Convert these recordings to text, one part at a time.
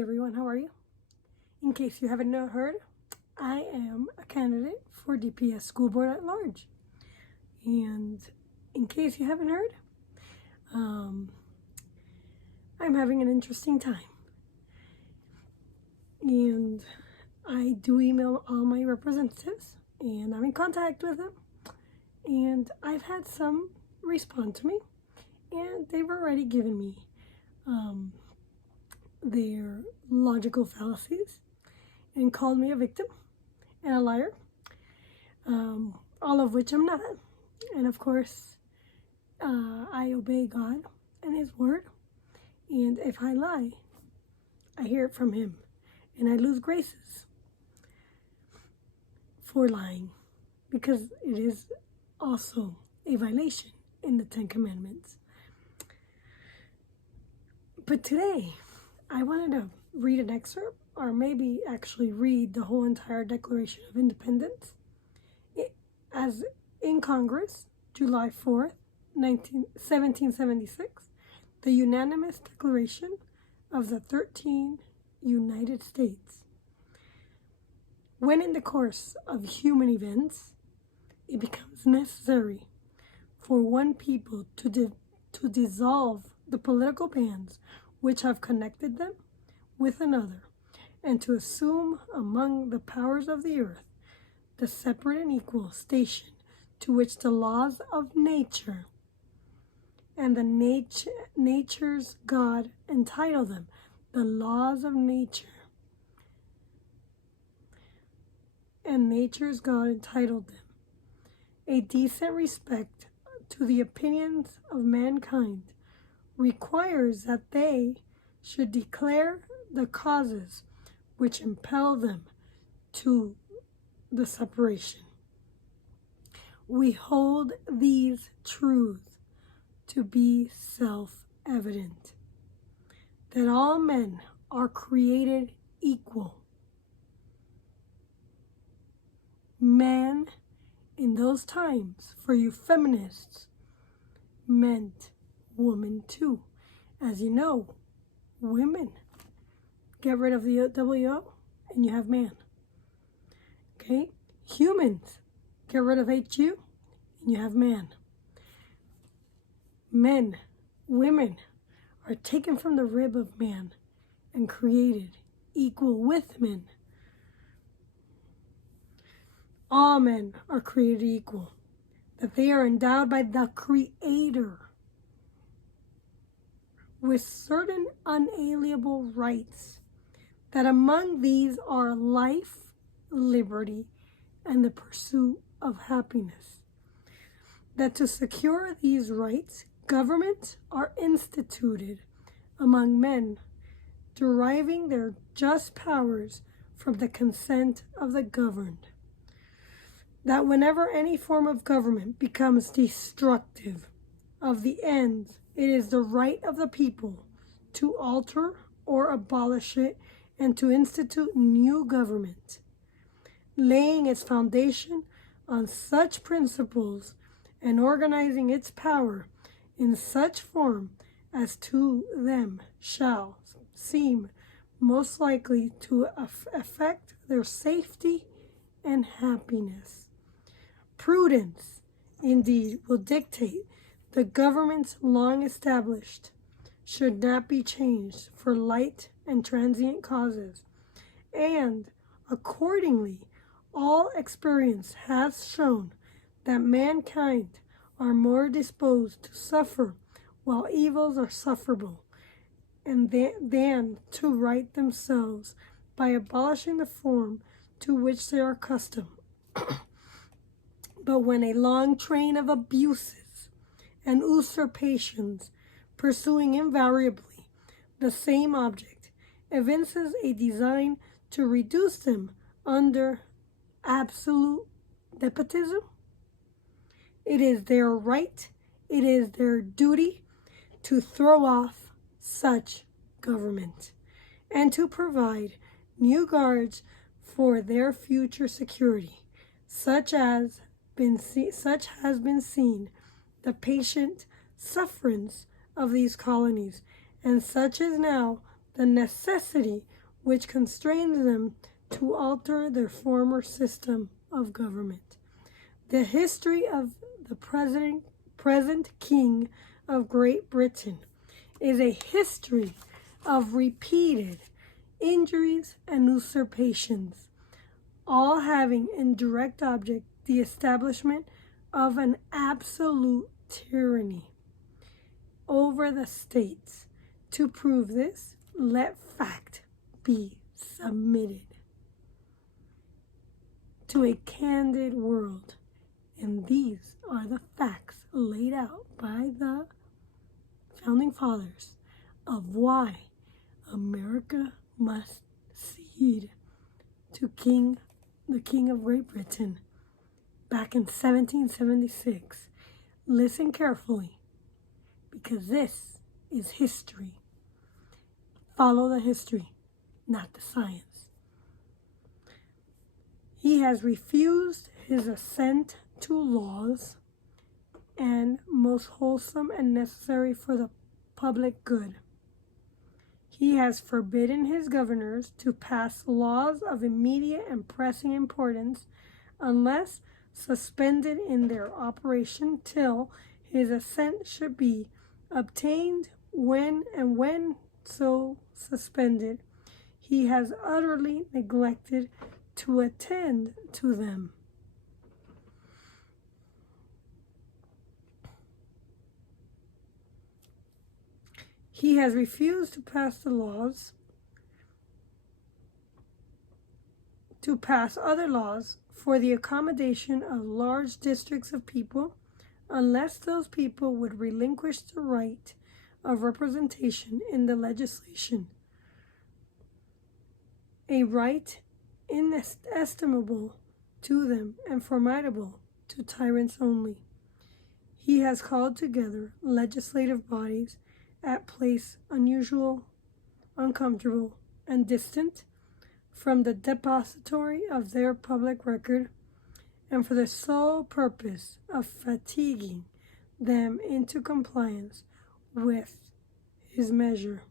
Everyone, how are you? In case you haven't heard, I am a candidate for DPS School Board at Large. And in case you haven't heard, I'm having an interesting time. And I do email all my representatives, and I'm in contact with them. And I've had some respond to me, and they've already given me their logical fallacies and called me a victim and a liar, all of which I'm not. And of course, I obey God and His word, and if I lie, I hear it from Him, and I lose graces for lying, because it is also a violation in the Ten Commandments. But today, I wanted to read an excerpt, or maybe actually read the whole entire Declaration of Independence, as in Congress, July 4th, 1776, the unanimous declaration of the 13 United States. When in the course of human events, it becomes necessary for one people to dissolve the political bands which have connected them with another, and to assume among the powers of the earth the separate and equal station to which the laws of nature and the nature's God entitle them. The laws of nature and nature's God entitled them. A decent respect to the opinions of mankind requires that they should declare the causes which impel them to the separation. We hold these truths to be self-evident, that all men are created equal. Man, in those times, for you feminists, meant woman too. As you know, women, get rid of the WO and you have man. Okay? Humans, get rid of HU and you have man. Men, women are taken from the rib of man and created equal with men. All men are created equal, that they are endowed by the Creator with certain unalienable rights, that among these are life, liberty, and the pursuit of happiness. That to secure these rights, governments are instituted among men, deriving their just powers from the consent of the governed. That whenever any form of government becomes destructive of the ends, it is the right of the people to alter or abolish it and to institute new government, laying its foundation on such principles and organizing its power in such form as to them shall seem most likely to affect their safety and happiness. Prudence, indeed, will dictate the governments long established should not be changed for light and transient causes, and accordingly all experience has shown that mankind are more disposed to suffer while evils are sufferable, and than to right themselves by abolishing the form to which they are accustomed. But when a long train of abuses and usurpations, pursuing invariably the same object, evinces a design to reduce them under absolute despotism, it is their right, it is their duty to throw off such government and to provide new guards for their future security, such has been seen the patient sufferance of these colonies, and such is now the necessity which constrains them to alter their former system of government. The history of the present King of Great Britain is a history of repeated injuries and usurpations, all having in direct object the establishment of an absolute tyranny over the states. To prove this, let fact be submitted to a candid world. And these are the facts laid out by the Founding Fathers of why America must cede to the King of Great Britain back in 1776. Listen carefully, because this is history. Follow the history, not the science. He has refused his assent to laws and most wholesome and necessary for the public good. He has forbidden his governors to pass laws of immediate and pressing importance unless suspended in their operation till his assent should be obtained. When so suspended, he has utterly neglected to attend to them. He has refused to pass other laws for the accommodation of large districts of people, unless those people would relinquish the right of representation in the legislation, a right inestimable to them and formidable to tyrants only. He has called together legislative bodies at place unusual, uncomfortable, and distant from the depository of their public record, and for the sole purpose of fatiguing them into compliance with his measure.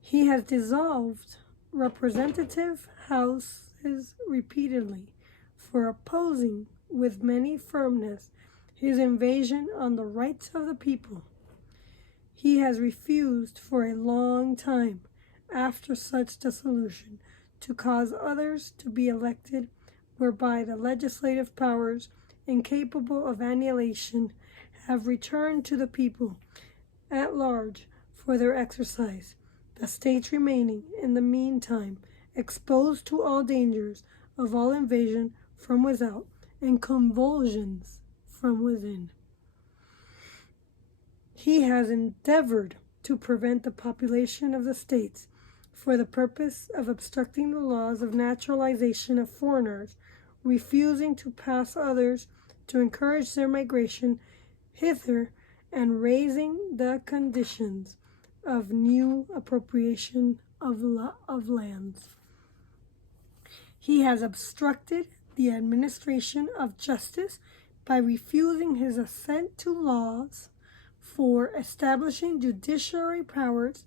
He has dissolved representative houses repeatedly for opposing with many firmness his invasion on the rights of the people. He has refused for a long time after such dissolution to cause others to be elected, whereby the legislative powers, incapable of annihilation, have returned to the people at large for their exercise, the states remaining in the meantime exposed to all dangers of all invasion from without and convulsions from within. He has endeavored to prevent the population of the states for the purpose of obstructing the laws of naturalization of foreigners, refusing to pass others to encourage their migration hither, and raising the conditions of new appropriation of lands. He has obstructed the administration of justice by refusing his assent to laws for establishing judiciary powers.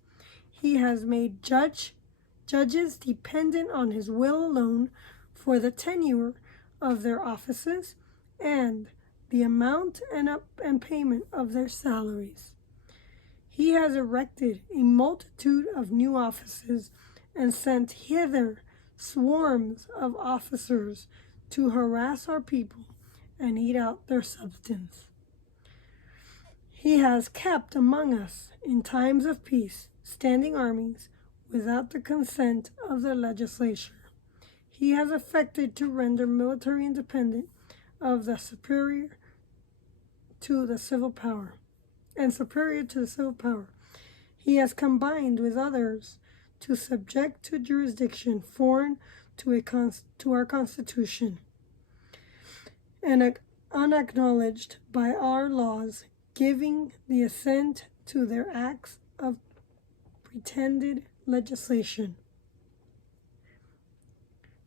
He has made judges dependent on his will alone for the tenure of their offices and the amount and payment of their salaries. He has erected a multitude of new offices and sent hither swarms of officers to harass our people and eat out their substance. He has kept among us in times of peace standing armies without the consent of the legislature. He has affected to render military independent of the superior to the civil power, and superior to the civil power. He has combined with others to subject to jurisdiction foreign to our Constitution and unacknowledged by our laws, giving the assent to their acts of pretended legislation,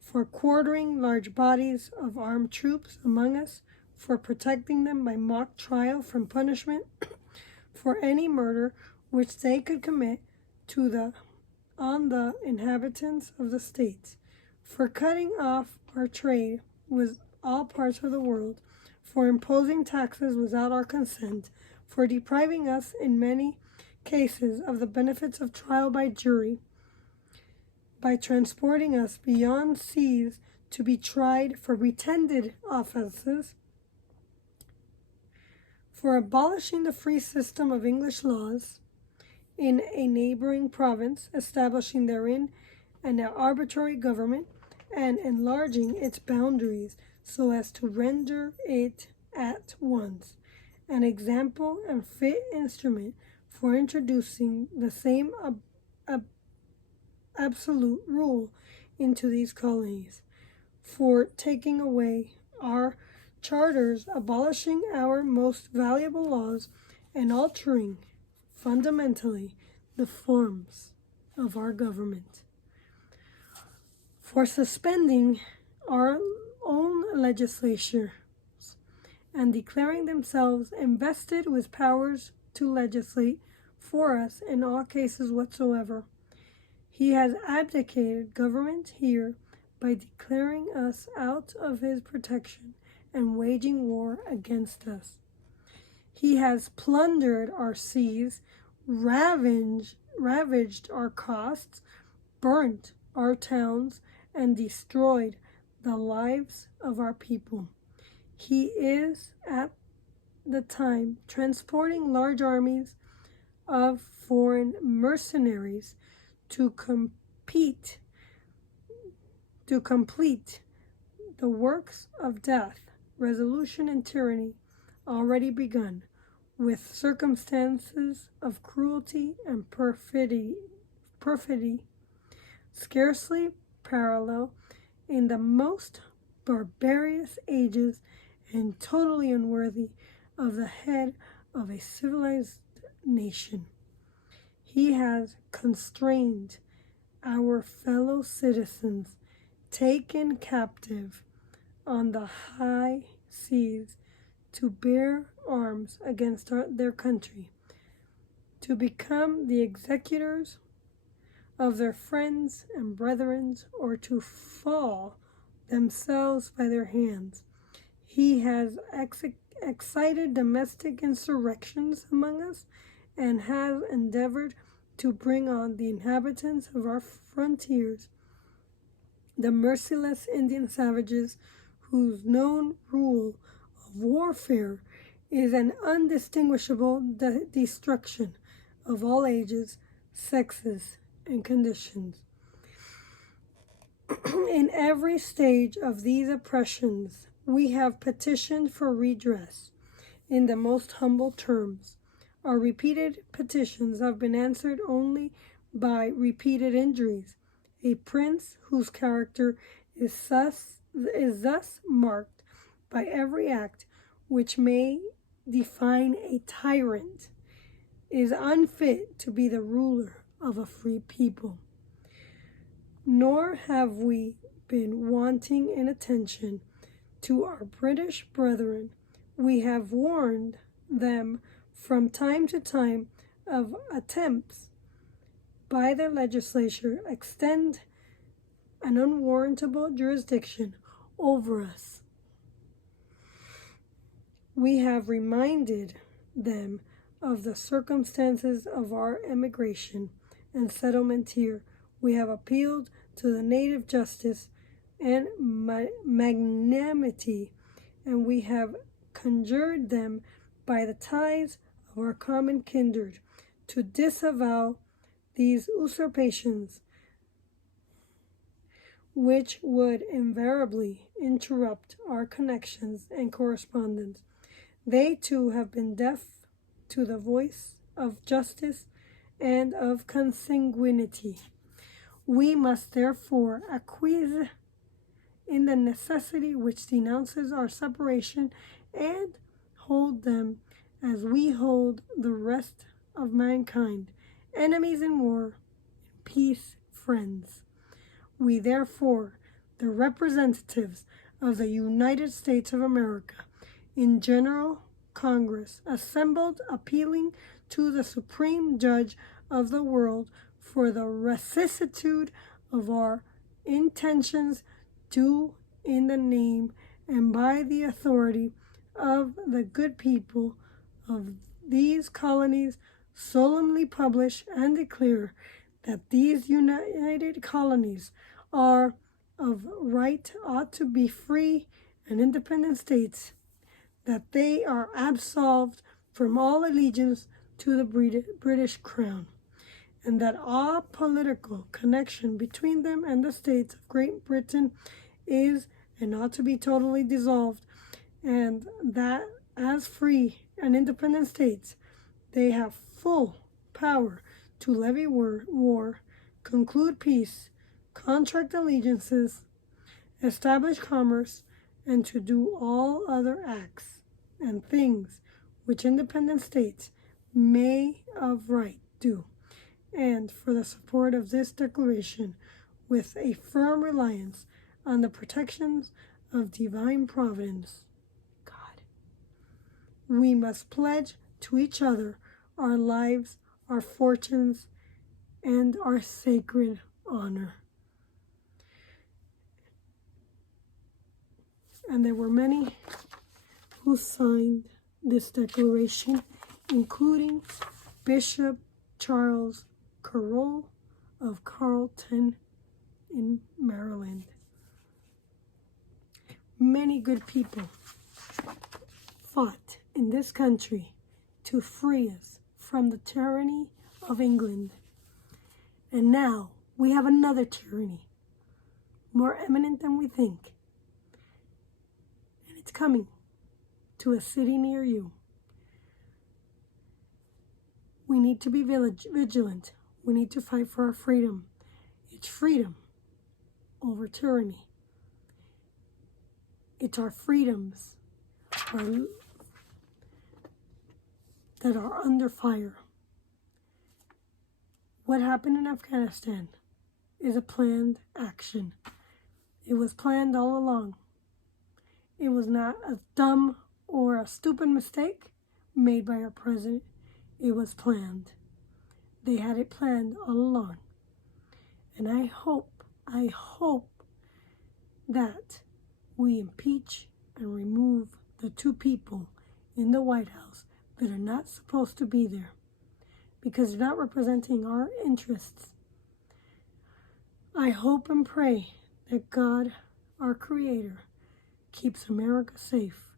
for quartering large bodies of armed troops among us, for protecting them by mock trial from punishment, for any murder which they could commit on the inhabitants of the states, for cutting off our trade with all parts of the world, for imposing taxes without our consent, for depriving us in many cases of the benefits of trial by jury, by transporting us beyond seas to be tried for pretended offenses, for abolishing the free system of English laws in a neighboring province, establishing therein an arbitrary government, and enlarging its boundaries so as to render it at once an example and fit instrument for introducing the same absolute rule into these colonies, for taking away our charters, abolishing our most valuable laws, and altering fundamentally the forms of our government, for suspending our own legislatures and declaring themselves invested with powers to legislate for us in all cases whatsoever. He has abdicated government here by declaring us out of his protection and waging war against us. He has plundered our seas, ravaged our coasts, burnt our towns, and destroyed the lives of our people. He is at the time transporting large armies of foreign mercenaries to complete the works of death, resolution, and tyranny already begun, with circumstances of cruelty and perfidy scarcely parallel in the most barbarous ages and totally unworthy of the head of a civilized nation. He has constrained our fellow citizens taken captive on the high seas to bear arms against their country, to become the executors of their friends and brethren, or to fall themselves by their hands. He has excited domestic insurrections among us, and has endeavored to bring on the inhabitants of our frontiers the merciless Indian savages, whose known rule of warfare is an undistinguishable destruction of all ages, sexes, and conditions. In every stage of these oppressions, we have petitioned for redress in the most humble terms. Our repeated petitions have been answered only by repeated injuries. A prince whose character is thus marked by every act which may define a tyrant is unfit to be the ruler of a free people. Nor have we been wanting in attention to our British brethren. We have warned them from time to time of attempts by their legislature extend an unwarrantable jurisdiction over us. We have reminded them of the circumstances of our emigration and settlement here. We have appealed to the native justice and magnanimity, and we have conjured them by the ties of our common kindred to disavow these usurpations, which would invariably interrupt our connections and correspondence. They too have been deaf to the voice of justice and of consanguinity. We must therefore acquiesce in the necessity which denounces our separation, and hold them as we hold the rest of mankind, enemies in war, in peace friends. We therefore, the representatives of the United States of America, in General Congress, assembled appealing to the supreme judge of the world for the vicissitude of our intentions due in the name and by the authority of the good people of these colonies, solemnly publish and declare that these united colonies are of right ought to be free and independent states, that they are absolved from all allegiance to the British Crown, and that all political connection between them and the states of Great Britain is and ought to be totally dissolved, and that as free and independent states they have full power to levy war, conclude peace, contract allegiances, establish commerce, and to do all other acts and things which independent states may of right do, and for the support of this declaration, with a firm reliance on the protections of divine providence, God, we must pledge to each other our lives, our fortunes, and our sacred honor. And there were many who signed this declaration, including Bishop Charles Carroll of Carrollton in Maryland. Many good people fought in this country to free us from the tyranny of England. And now we have another tyranny, more eminent than we think. And it's coming to a city near you. We need to be vigilant. We need to fight for our freedom. It's freedom over tyranny. It's our freedoms that are under fire. What happened in Afghanistan is a planned action. It was planned all along. It was not a dumb or a stupid mistake made by our president. It was planned. They had it planned all along. And I hope that we impeach and remove the two people in the White House that are not supposed to be there, because they're not representing our interests. I hope and pray that God, our Creator, keeps America safe.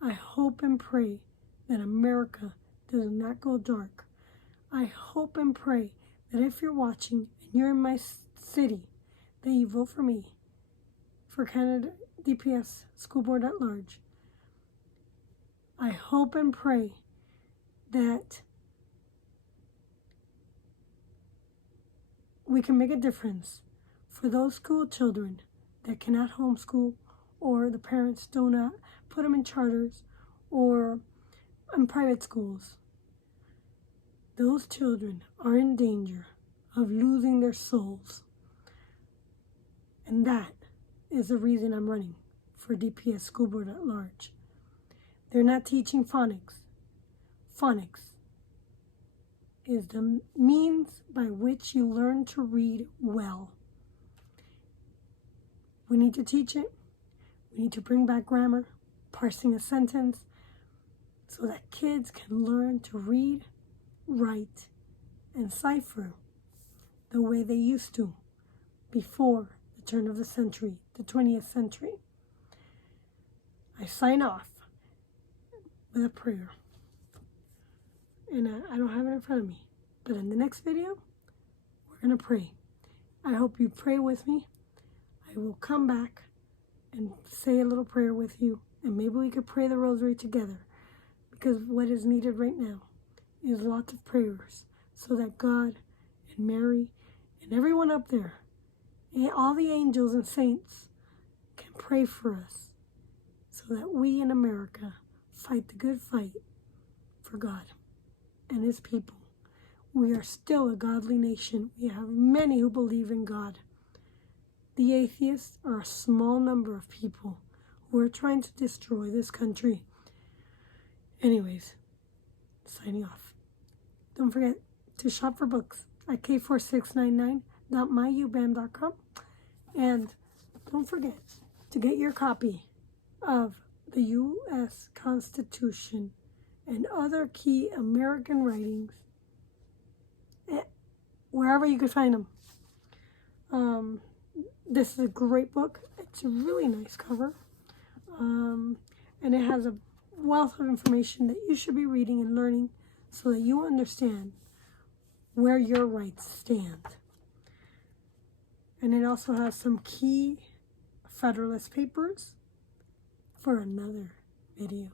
I hope and pray that America does not go dark. I hope and pray that if you're watching and you're in my city, that you vote for me, for Canada DPS School Board at Large. I hope and pray that we can make a difference for those school children that cannot homeschool, or the parents do not put them in charters or in private schools. Those children are in danger of losing their souls. And that is the reason I'm running for DPS School Board at Large. They're not teaching phonics. Phonics is the means by which you learn to read well. We need to teach it. We need to bring back grammar, parsing a sentence, so that kids can learn to read, write, and cipher the way they used to before the turn of the century, the 20th century. I sign off with a prayer. And I don't have it in front of me. But in the next video, we're going to pray. I hope you pray with me. I will come back and say a little prayer with you. And maybe we could pray the rosary together. Because what is needed right now is lots of prayers, so that God and Mary and everyone up there, and all the angels and saints, can pray for us, so that we in America fight the good fight for God and His people. We are still a godly nation. We have many who believe in God. The atheists are a small number of people who are trying to destroy this country. Anyways, signing off. Don't forget to shop for books at k4699.myubam.com. And don't forget to get your copy of the U.S. Constitution and other key American writings wherever you could find them. This is a great book. It's a really nice cover. And it has a wealth of information that you should be reading and learning so that you understand where your rights stand. And it also has some key Federalist Papers for another video.